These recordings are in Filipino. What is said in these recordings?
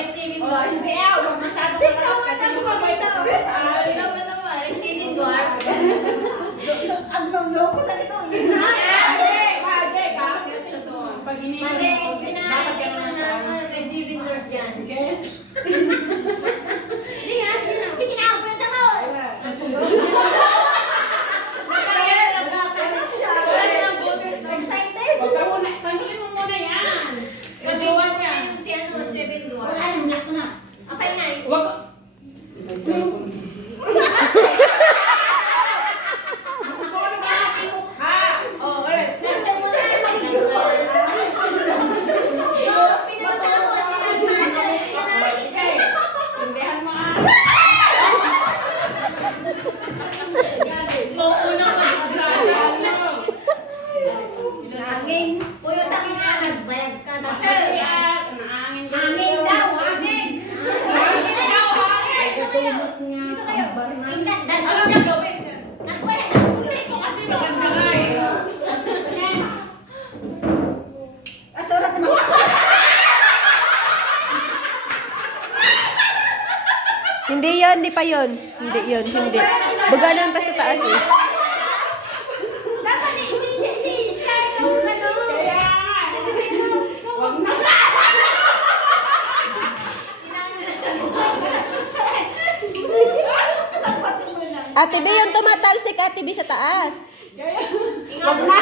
receiving Oh, guard. hindi ah, huwag masyado malakas kasi lumabay na ako sa akin. Ganda ba naman? Receiving guard. Ang loko na ito. Hajek, kakakit siya doon. Pag hinihintay Mabilis, mo, bakit pinahalipan gano'n siya? naman. Receiving guard yan. Okay? Hindi nga, sige na, punta mo! Wala silang boses daw. Excited. Huwag ka muna, tanggalin mo muna yan. Kajowa niya yung si ano, Seven Dwarf. Wala, nandiyan ko na. Okay na. Huwag ka. May cellphone. Masusulit na aking mukha. Oh, alright. Nasa mo na. Pinunta mo. Sige, sindihan mo ah. Unang madisgrasya. Hangin. Puyo takin na, nagbayag ka na. Masali ah. Naangin din. Hangin daw, hangin. Katumot nga. Tingnan, ano na gawin dyan? Nagbayag ka. Puyo ko kasi maganda nga eh. Surat na. Hindi yon, hindi pa yon. Hindi yon, hindi. Bugalan pa sa taas eh. Dapat hindi siya yung ano. Kaya nga. Huwag na. Ate B, yung tumatalsik Ate B sa taas. Ingat mo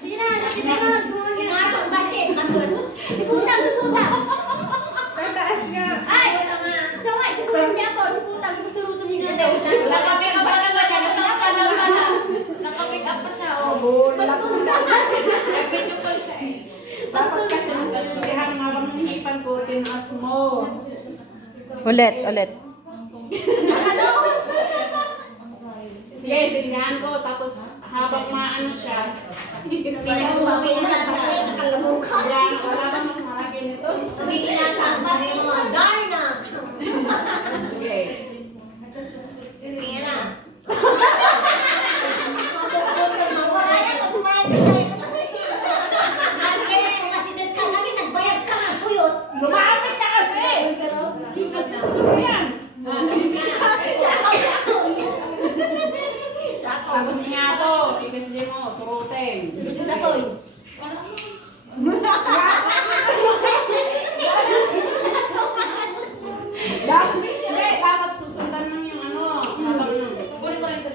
Ingat ang basit. Siputang. Tataas nga. Ay, wala nga. Gusto nga, siputang niya ako. Siputang, susurutan niya siya. Nakapick up pa naman yan. Nasa pala. Nakapick up pa siya. Oo, nalapunta. Nag-video call siya eh. Dapat kasi masasabihan habang nahihipan ko, tinaas mo. Ulit. Sige, sindihan ko. Tapos habang maano siya, wala kang mas malaki nito. Tumingin na ka. Sabi mo, Darna. Sige. Tingin na. Ate, masidad ka kami. Nagbayad ka nga. Puyot. Lumapit ka kasi! Gusto ko yan. Tapos ingato, ikasli mo, surutin. Dapat susundan lang yung ano. Kunin ko lang sa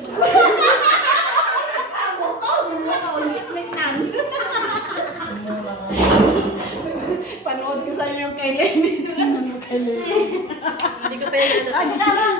Panood ko sa inyo yung kay Lenny. Hindi ko pa yun. Ay, sige lang,